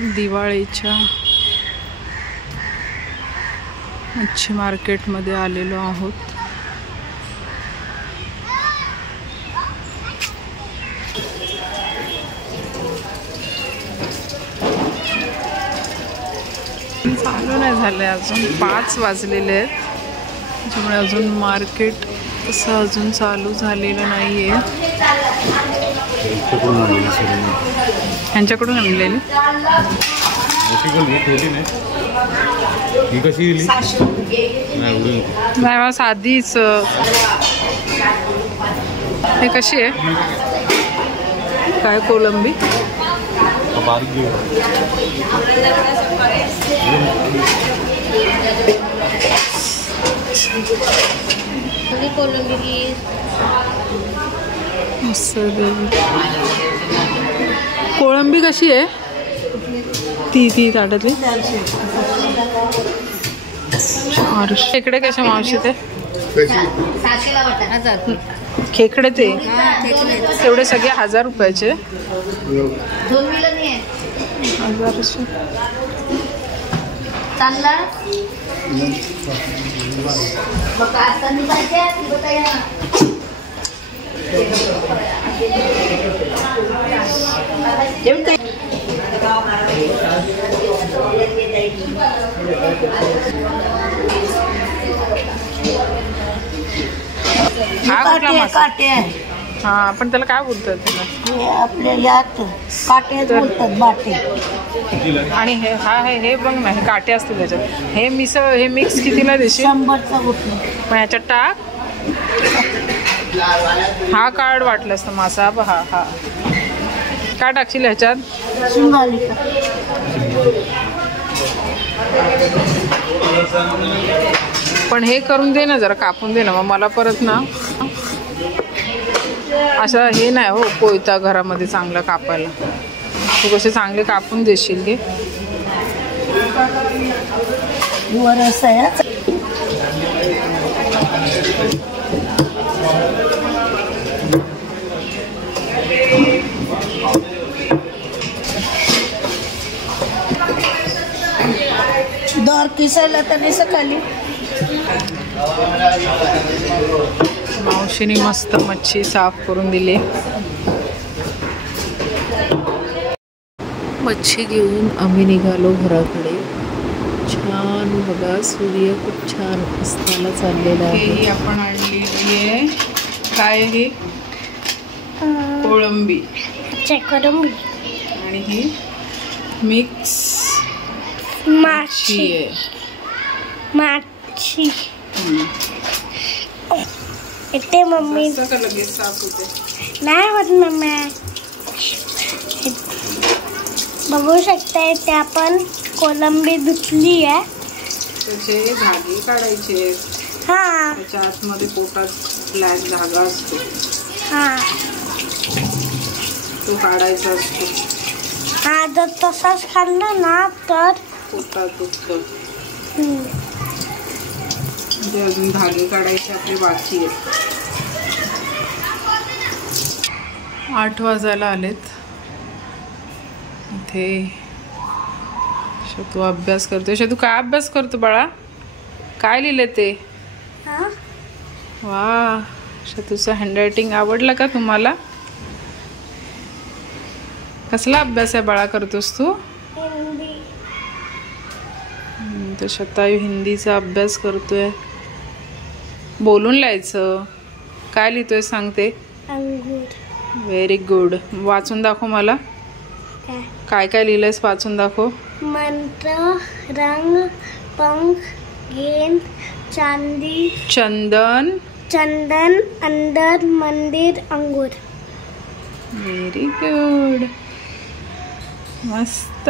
दिवाळीच्या मच्छी मार्केटमध्ये आलेलो आहोत. चालू नाही झालं अजून, 5 वाजलेले आहेत, त्यामुळे अजून मार्केट तसं अजून चालू झालेलं नाही आहे. ह्यांच्याकडून आणलेली नाही बा, साधीच. हे कशी आहे? काय कोलंबी? कोळंबी कशी आहे? ती ताटातली 400. खेकडे कसे मावशी? ते खेकडे ते तेवढे सगळे 1000 रुपयाचे. 1000. हा, पण त्याला काय बोलतात? आपल्या यात काटे बोलतात, बाटे. आणि हे हे बघ ना, हे काटे असतील त्याच्यात. हे हे मिक्स कितीला देशील? 100चा गुटला. पण ह्याच्यात टाक. हा कार्ड वाटलं असतं मासा. हा काय टाकशील ह्याच्यात? पण हे करून दे ना, जरा कापून दे ना. मग मला परत ना असं हे नाही हो, कोयता घरामध्ये चांगलं कापायला. तू कसे चांगले कापून देशील घे. दर किसायला तर नाही सकाळी. मावशीने मस्त मच्छी साफ करून दिली. मच्छी घेऊन आम्ही निघालो घराकडे. छान बघा, सूर्य खूप छान असताना चाललेला आहे. ही आपण आणलेली आहे. काय आहे? कोळंबी. आणि ही मिक्स माशी आहे. माशी इथे मम्मी लगेच साफ होते. नाही होत मम्मी. बघू शकता इथे आपण कोलंबी धुतली आहे. त्याचे धागे काढायचे. हा, त्याच्या आतमध्ये पोटात ब्लॅक धागा असतो. हा, तो काढायचा असतो. हा, जर तसाच खाल्लं ना तर पोटात दुखतं. म्हणजे अजून धागे काढायचे आपले बाकी आहेत. 8 वाजायला आलेत. इथे शतू अभ्यास करतोय. शतू काय अभ्यास करतो बाळा? काय लिहिले ते? वा, शतूचं हँडरायटिंग आवडलं का तुम्हाला? कसला अभ्यास आहे बाळा करतोस तू? तर शतायू हिंदीचा अभ्यास करतोय. बोलून लिहायचं. काय लिहितोय सांगते? अंगूर. Very good. वाचून दाखव मला. काय काय लिहिलंयस? वाचून दाखव. मंत्र, रंग, पंख, गेंद, चांदी, चंदन, अंदर, मंदिर, अंगूर. व्हेरी गुड, मस्त.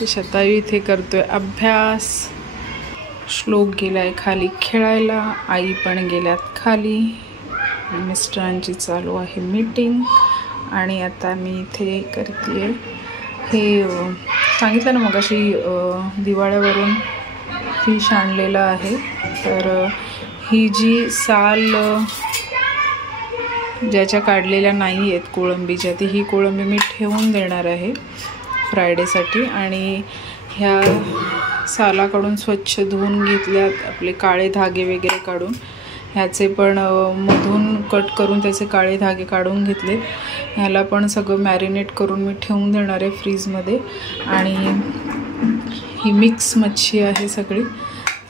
ते शतायू इथे करतोय अभ्यास. श्लोक गेलाय खाली खेळायला. आई पण गेल्यात खाली. मिस्टरांची चालू आहे मीटिंग. आणि आता मी इथे करते हे सांगितलं ना मग अशी दिवाळ्यावरून फिश आणलेलं आहे. तर ही जी साल ज्याच्या काढलेल्या नाही आहेत कोळंबीच्या, ती ही कोळंबी मी ठेवून देणार आहे फ्रायडेसाठी. आणि ह्या सालाकडून स्वच्छ धुवून घेतल्यात, आपले काळे धागे वगैरे काढून, ह्याचे पण मधून कट करून त्याचे काळे धागे काढून घेतले. ह्याला पण सगळं मॅरिनेट करून मी ठेवून देणार आहे फ्रीजमध्ये. आणि ही मिक्स मच्छी आहे सगळी,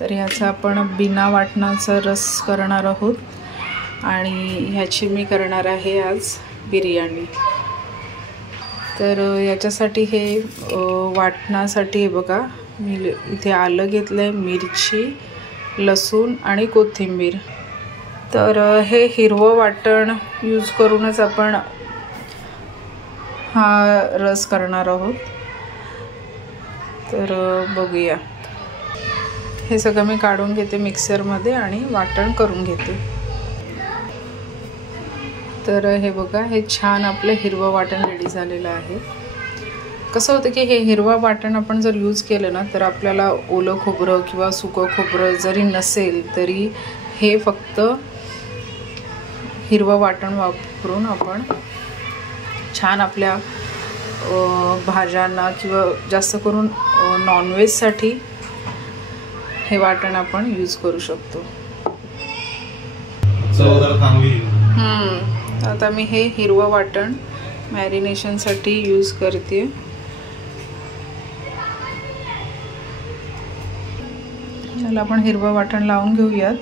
तर ह्याचा आपण बिना वाटणाचा रस करणार आहोत. आणि ह्याची मी करणार आहे आज बिर्याणी. तर याच्यासाठी हे वाटणासाठी हे बघा, मी इथे आलं घेतलं आहे, मिरची, लसूण आणि कोथिंबीर. तर हे हिरवं वाटण यूज करूनच आपण हा रस करणार आहोत. तर बघूया, हे सगळं मी काढून घेते मिक्सरमध्ये आणि वाटण करून घेते. तर हे बघा, हे छान आपलं हिरवं वाटण रेडी झालेलं आहे. कसं होतं की हे हिरवं वाटण आपण जर यूज केलं ना, तर आपल्याला ओलं खोबरं किंवा सुकं खोबरं जरी नसेल तरी हे फक्त हिरवं वाटण वापरून आपण छान आपल्या भाज्यांना किंवा जास्त करून नॉनव्हेजसाठी हे वाटण आपण यूज करू शकतो. आता मी हे हिरवं वाटण मॅरिनेशनसाठी यूज करते. याला आपण हिरवं वाटण लावून घेऊयात.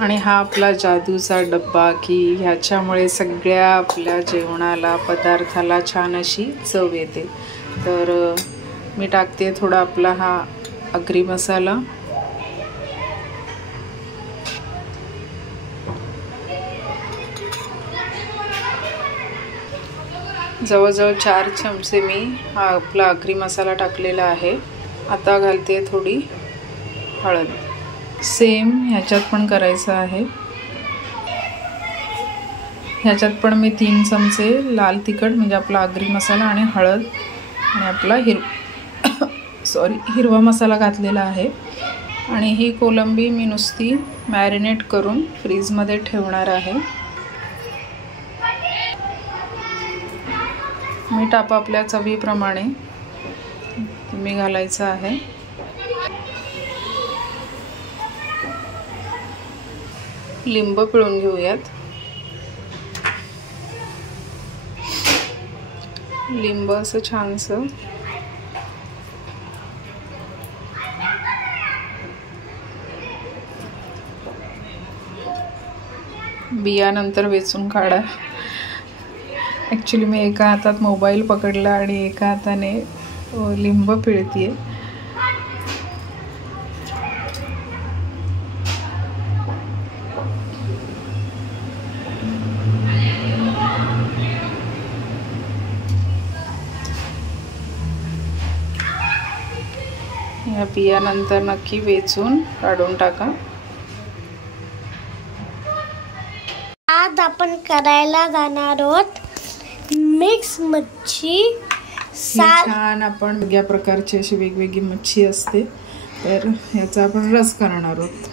आणि हा आपला जादूचा डब्बा की ह्याच्यामुळे सगळ्या आपल्या जेवणाला, पदार्थाला छान अशी चव येते. तर मी टाकते थोडा आपला हा आगरी मसाला, जवळजवळ 4 चमचे मी हा आपला आगरी मसाला टाकलेला आहे. आता घालते थोडी हळद. सेम ह्याच्यात पण करायचं आहे. ह्याच्यात पण मी 3 चमचे लाल तिखट म्हणजे आपला आगरी मसाला आणि हळद आणि आपला हिरवा मसाला घातलेला आहे. आणि ही कोलंबी मी नुसती मॅरिनेट करून फ्रीजमध्ये ठेवणार आहे. मीठ आपापल्या चवीप्रमाणे तुम्ही घालायचं आहे. लिंब पिळून घेऊयात. लिंब असं छानसं बियानंतर वेचून काढा. ॲक्च्युली मी एका हातात मोबाईल पकडला आणि एका हाताने लिंब पिळतीये. या बियानंतर नक्की वेचून काढून टाका. आज आपण करायला जाणार आहोत मिक्स मच्छी. छान आपण वेगळ्या प्रकारची अशी वेगवेगळी मच्छी असते, तर ह्याचा आपण रस करणार आहोत.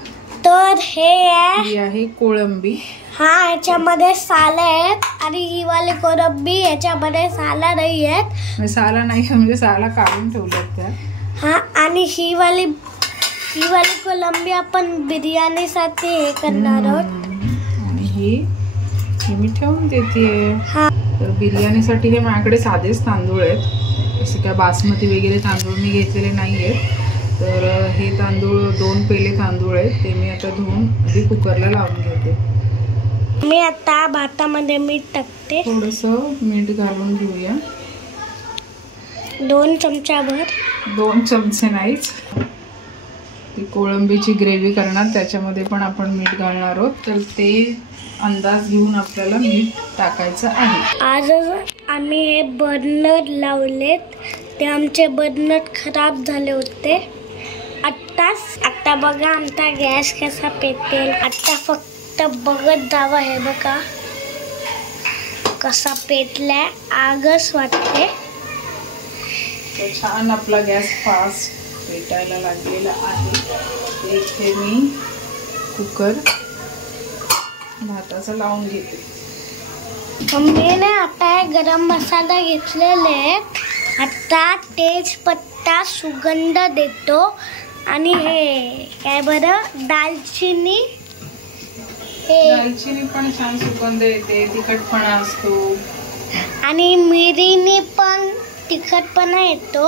तर हे आहे कोळंबी. हा, याच्यामध्ये साला आहेत आणि ही वाली कोळंबी याच्यामध्ये साला नाही आहेत. साला नाही म्हणजे साला काढून ठेवल्यात त्या. हा, आणि ही वाली कोळंबी आपण बिर्याणीसाठी हे करणार आहोत. आणि ही मी ठेवून देते. हा, तर बिर्याणीसाठी हे माझ्याकडे साधेच तांदूळ आहेत, असे काय बासमती वगैरे तांदूळ मी घेतलेले नाही आहेत. तर हे तांदूळ 2 पेले तांदूळ आहेत, ते मी आता धुवून आधी कुकरला लावून घेते. मी आता भातामध्ये मीठ टाकते. थोडंसं मीठ घालून घेऊया. 2 चमचाभर. 2 चमचे नाहीच, ती कोळंबीची ग्रेव्ही करणार त्याच्यामध्ये पण आपण मीठ घालणार आहोत, तर ते अंदाज घेऊन आपल्याला मीठ टाकायचं आहे. आज आम्ही हे बर्नर लावलेत, ते आमचे बर्नर खराब झाले होते. आता बघा आमचा गॅस कसा पेटेल. आता फक्त बघत जावं. हे बघा कसा पेटलाय, आगच वाटते. छान आपला गॅस फास्ट पेटायला लागलेला आहे. इथे मी कुकर भाताचा लावून घेते. मम्मीने आता गरम मसाला घेतलेले आहेत. आता तेजपत्ता सुगंध देतो आणि हे काय बरं दालचिनी पण छान सुगंध येते, तिखटपणा असतो आणि मिरीने पण तिखटपणा येतो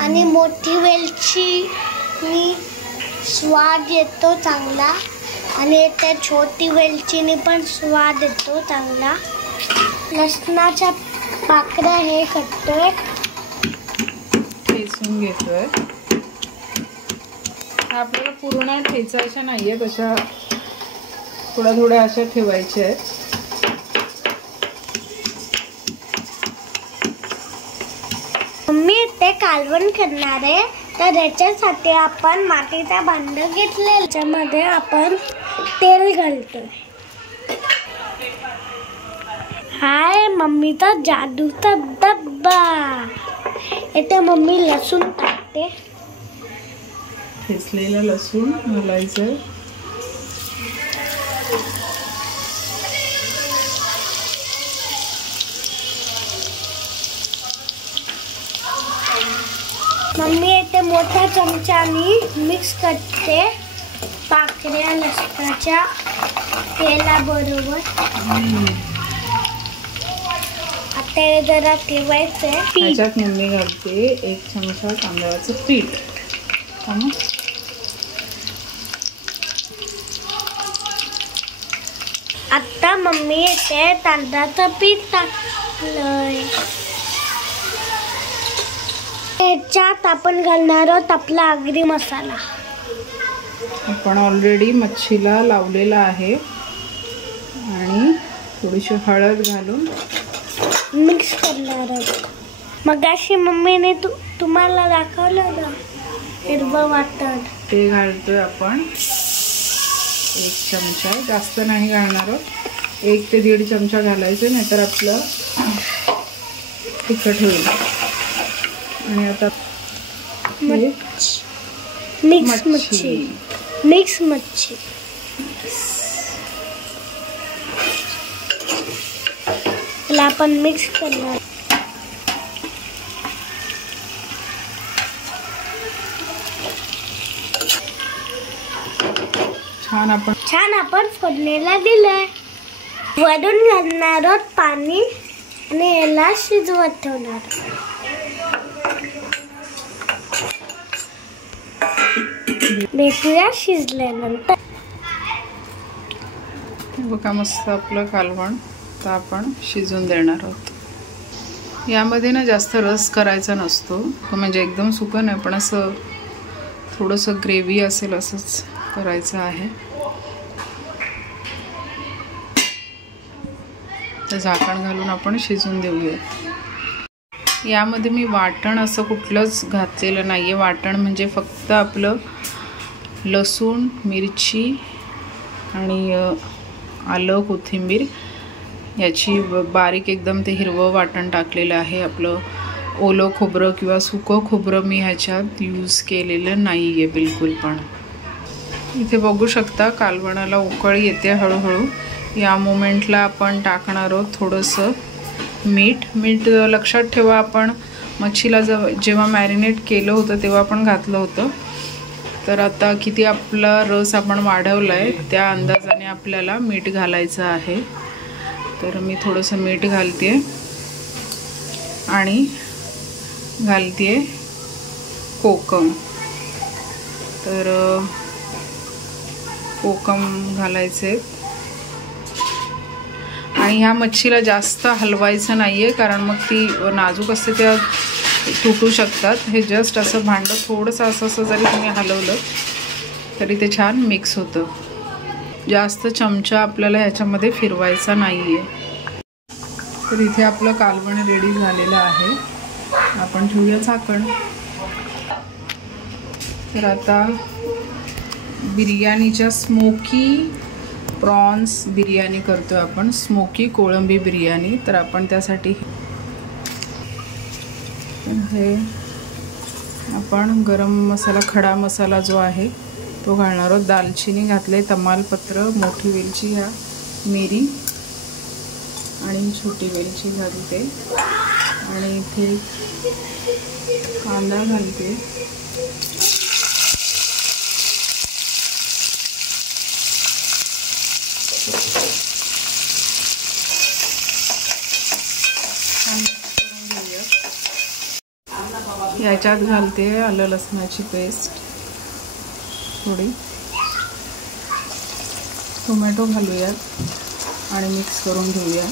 आणि मोठी वेलचीनी स्वाद येतो चांगला आणि त्या छोटी वेलचीने पण स्वाद येतो चांगला. लसणाच्या पाकळ्या हे करतोय, ठेचून घेतोय. आपल्याला पूर्ण ठेचायच्या नाहीये, तशा थोड्या थोड्या अशा ठेवायच्या आहेत. मम्मी ते कालवण करणार आहे, तर याच्यासाठी आपण मातीचा भांड घेतले, त्याच्यामध्ये आपण तेल घालतोय. हाय मम्मीचा जादूचा डब्बा. इथे मम्मी लसूण टाकते, ठेचलेलं लसूण घालायचं. मम्मी इथे मोठ्या चमच्यानी मिक्स करते पाकळ्या लसणाच्या तेलाबरोबर. आता हे जरा ठेवायचंय. त्याच्यात मम्मी घालते 1 चमचा तांदळाचं पीठ. आता मम्मी इथे तांदळाचं पीठ टाकलंय. याच्यात आपण घालणार आहोत आपला आगरी मसाला. आपण ऑलरेडी मच्छीला लावलेला आहे आणि थोडीशी हळद घालून मिक्स करणार आहोत. मगाशी मम्मीने तुम्हाला दाखवलं ना हिरवं वाटण, ते घालतोय आपण 1 चमचा. जास्त नाही घालणार आहोत, 1 ते 1.5 चमचा घालायचं, नाहीतर आपलं तिखट होईल. आणि आता मिक्स मच्छी त्याला आपण मिक्स करणार. छान आपण फोडणीला दिलंय. वरून घालणार आहोत पाणी आणि याला शिजवत ठेवणार. भेटूया शिजल्यानंतर. बघा मस्त आपलं कालवण तर आपण शिजून देणार आहोत. यामध्ये ना जास्त रस करायचा नसतो, म्हणजे एकदम सुकं नाही, पण असं थोडंसं ग्रेव्ही असेल असंच करायचं आहे. तर झाकण घालून आपण शिजून देऊया. यामध्ये मी वाटण असं कुठलंच घातलेलं नाही आहे. वाटण म्हणजे फक्त आपलं लसूण, मिरची आणि आलं, कोथिंबीर याची बारीक एकदम ते हिरवं वाटण टाकलेलं आहे. आपलं ओलं खोबरं किंवा सुकं खोबरं मी ह्याच्यात यूज केलेलं नाही आहे बिलकुल पण. इथे बघू शकता कालवणाला उकळी येते हळूहळू. या मोमेंटला आपण टाकणार आहोत थोडंसं मीठ. लक्षात ठेवा, आपण मच्छीला जेव्हा मॅरिनेट केलं होतं तेव्हा आपण घातलं होतं. तर आता किती आपला रस आपण वाढवला आहे त्या अंदाजाने आपल्याला मीठ घालायचं आहे. तर मी थोडंसं मीठ घालते आणि घालते कोकम. तर कोकम घालायचे. आणि ह्या मच्छीला जास्त हलवायचं नाही आहे, कारण मग ती नाजूक असते, त्या तुटू शकतात. हे जस्ट असं भांडं थोडंसं असं जरी तुम्ही हलवलं तरी ते छान मिक्स होतं. जास्त चमचा आपल्याला ह्याच्यामध्ये फिरवायचा नाही आहे. तर इथे आपलं कालवण रेडी झालेलं आहे. आपण ठेवूया झाकण. तर आता बिर्याणीच्या स्मोकी प्रॉन्स बिर्याणी करतोय आपण, स्मोकी कोळंबी बिर्याणी. तर आपण त्यासाठी हे आपण गरम मसाला, खडा मसाला जो आहे तो घालणार आहोत. दालचिनी घातले, तमालपत्र, मोठी वेलची, ह्या मिरी आणि छोटी वेलची घालते आणि इथे कांदा घालते. याच्यात घालते आलं लसणाची पेस्ट थोडी, टोमॅटो घालूयात आणि मिक्स करून घेऊया.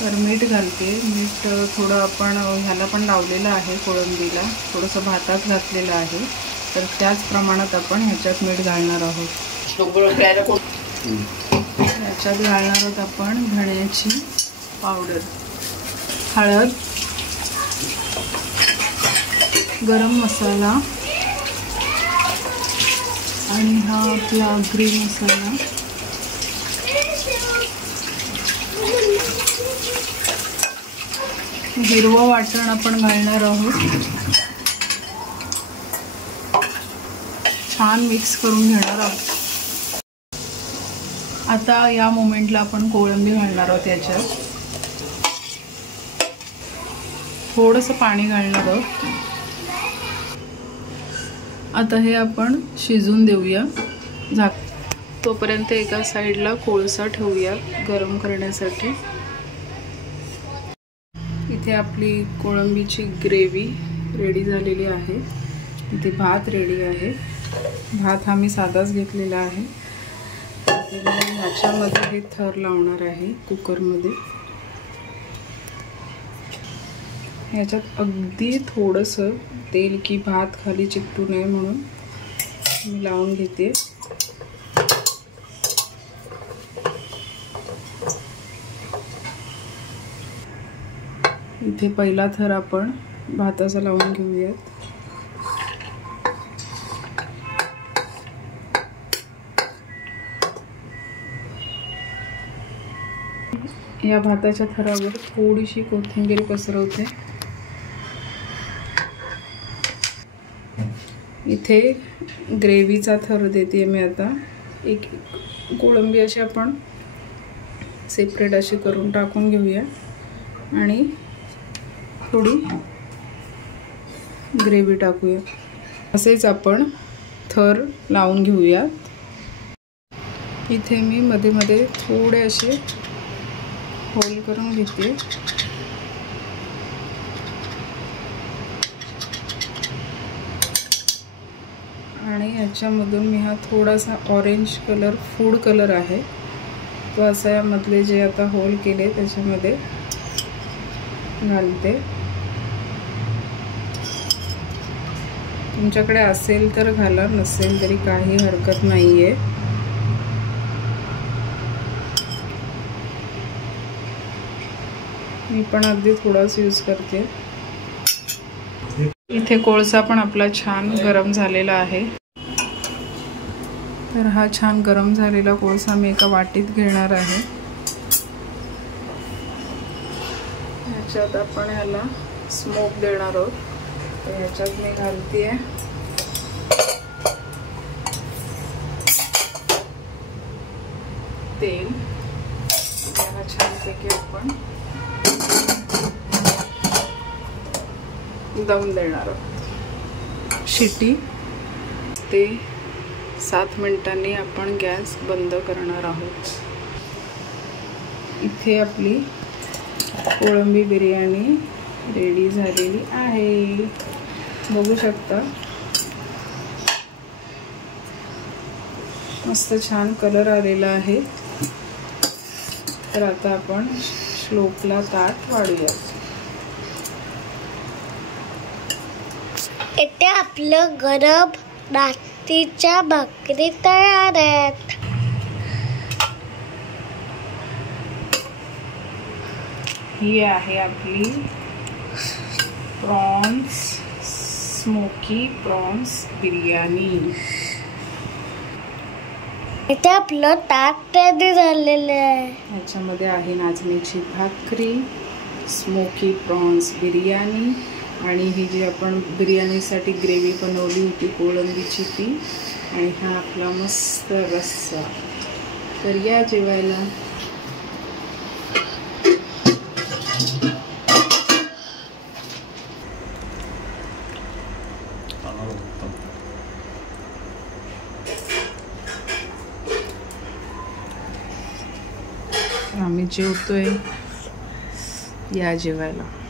तर मीठ घालते. मीठ थोडं आपण ह्याला पण लावलेलं आहे, कोळंबीला थोडंसं भातात घातलेलं आहे, तर त्याच प्रमाणात आपण ह्याच्यात मीठ घालणार आहोत. ह्याच्यात घालणार आहोत आपण धण्याची पावडर, हळद, गरम मसाला आणि हा आपला ग्रीन मसाला. हिरवं वाटण आपण घालणार आहोत. छान मिक्स करून घेणार आहोत. आता या मोमेंटला आपण कोळंबी घालणार आहोत. याच्यात थोडंसं पाणी घालणार आहोत. आता हे आपण शिजून देऊया. तोपर्यंत एका साईडला कोळसा ठेवूया गरम करण्यासाठी. इथे आपली कोळंबीची ग्रेव्ही रेडी झालेली आहे. इथे भात रेडी आहे. भात हा मी साधाच घेतलेला आहे. ह्याच्यामध्ये हे थर लावणार आहे कुकरमध्ये. ह्याच्यात अगदी थोडंसं तेल की भात खाली चिकटू नये म्हणून मी लावून घेते. इथे पहिला थर आपण भाताचा लावून घेऊयात. या भाताच्या थरावर थोडीशी कोथिंबीर पसरवते. इथे ग्रेव्हीचा थर देते मी. आता एक कोळंबी अशी आपण सेपरेट अशी करून टाकून घेऊया आणि थोडी ग्रेव्ही टाकूया. असेच आपण थर लावून घेऊया. इथे मी मध्ये मध्ये थोडे असे होल करून घेते. आणि याच्यामधून मी हा थोडासा ऑरेंज कलर, फूड कलर आहे तो असा यामधले जे आता होल केले त्याच्यामध्ये घालते. तुमच्याकडे असेल तर घाला, नसेल तरी काही हरकत नाही आहे. मी पण अगदी थोडाच यूज करते. इथे कोळसा पण आपला छान गरम झालेला आहे. तर हा छान गरम झालेला कोळसा मी एका वाटीत घेणार आहे. ह्याच्यात आपण ह्याला स्मोक देणार आहोत. तर ह्याच्यात मी घालते तेल. त्याला छानपैकी आपण दम देणार आहोत. शिटी ते 7 मिनिटांनी आपण गॅस बंद करणार आहोत. इथे आपली कोळंबी बिर्याणी रेडी झालेली आहे. बघू शकता मस्त छान कलर आलेला आहे. तर आता आपण श्लोकला ताट वाढूया. इथे आपलं गरम नाचणीच्या भाकरी तयार आहेत. ही आहे आपली प्रॉन्स, स्मोकी प्रॉन्स बिर्याणी. इथे आपलं ताट रेडी झालेलं आहे. ह्याच्यामध्ये आहे नाचणीची भाकरी, स्मोकी प्रॉन्स बिर्याणी आणि ही जी आपण बिर्याणीसाठी ग्रेव्ही बनवली होती कोळंबीची ती, आणि हा आपला मस्त रस्सा. तर या जेवायला. आम्ही जेवतोय, या जेवायला.